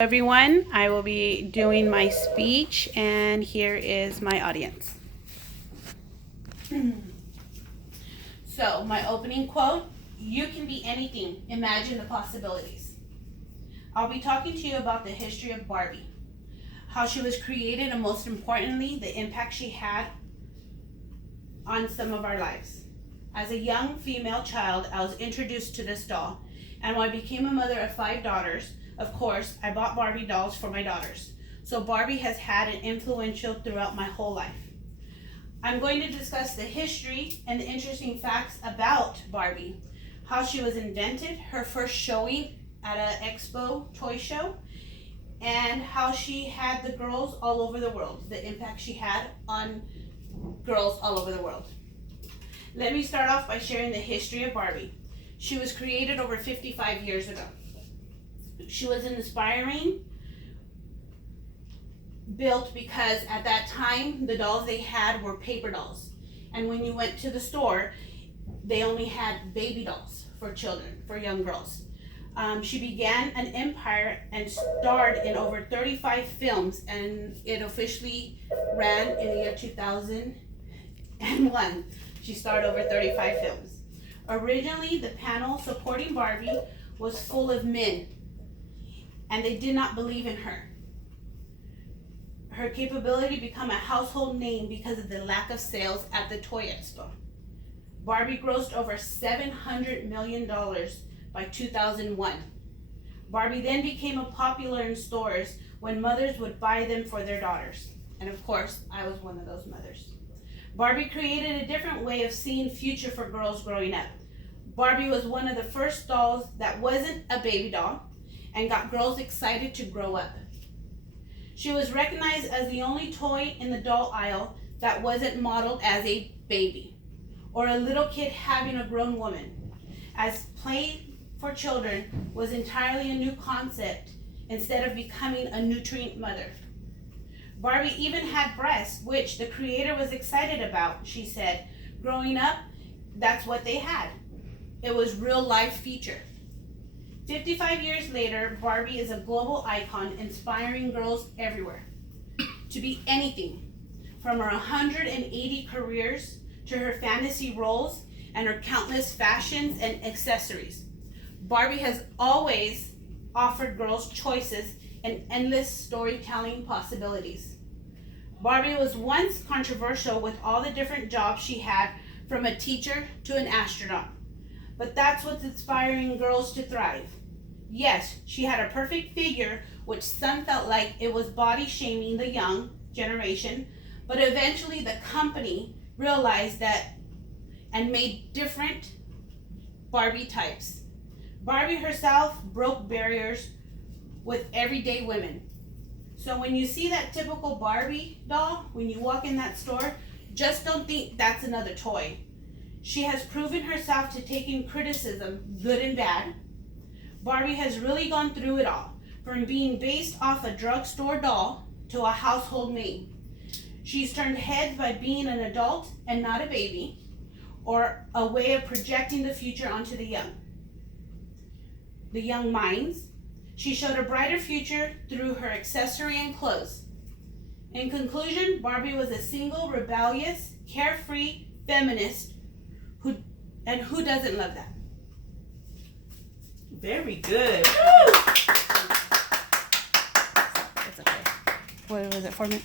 Everyone, I will be doing my speech, and here is my audience. So, my opening quote: you can be anything, imagine the possibilities. I'll be talking to you about the history of Barbie, how she was created, and most importantly, the impact she had on some of our lives. As a young female child, I was introduced to this doll, and when I became a mother of 5 daughters, of course, I bought Barbie dolls for my daughters. So Barbie has had an influential throughout my whole life. I'm going to discuss the history and the interesting facts about Barbie, how she was invented, her first showing at an expo toy show, and how she had the girls all over the world, the impact she had on girls all over the world. Let me start off by sharing the history of Barbie. She was created over 55 years ago. She was an inspiring built because at that time the dolls they had were paper dolls, and when you went to the store they only had baby dolls for children, for young girls. She began an empire and starred in over 35 films, and it officially ran in the year 2001. She starred over 35 films. Originally, the panel supporting Barbie was full of men, and they did not believe in her. Her capability to become a household name because of the lack of sales at the Toy Expo. Barbie grossed over $700 million by 2001. Barbie then became popular in stores when mothers would buy them for their daughters. And of course, I was one of those mothers. Barbie created a different way of seeing future for girls growing up. Barbie was one of the first dolls that wasn't a baby doll and got girls excited to grow up. She was recognized as the only toy in the doll aisle that wasn't modeled as a baby or a little kid having a grown woman, as play for children was entirely a new concept instead of becoming a nutrient mother. Barbie even had breasts, which the creator was excited about. She said, growing up, that's what they had. It was real life feature. 55 years later, Barbie is a global icon, inspiring girls everywhere to be anything, from her 180 careers to her fantasy roles and her countless fashions and accessories. Barbie has always offered girls choices and endless storytelling possibilities. Barbie was once controversial with all the different jobs she had, from a teacher to an astronaut. But that's what's inspiring girls to thrive. Yes, she had a perfect figure, which some felt like it was body shaming the young generation, but eventually the company realized that and made different Barbie types. Barbie herself broke barriers with everyday women. So when you see that typical Barbie doll, when you walk in that store, just don't think that's another toy. She has proven herself to taking criticism, good and bad. Barbie has really gone through it all, from being based off a drugstore doll to a household name. She's turned heads by being an adult and not a baby, or a way of projecting the future onto the young minds. She showed a brighter future through her accessory and clothes. In conclusion, Barbie was a single, rebellious, carefree feminist who doesn't love that? Very good. It's okay. What was it, 4 minutes?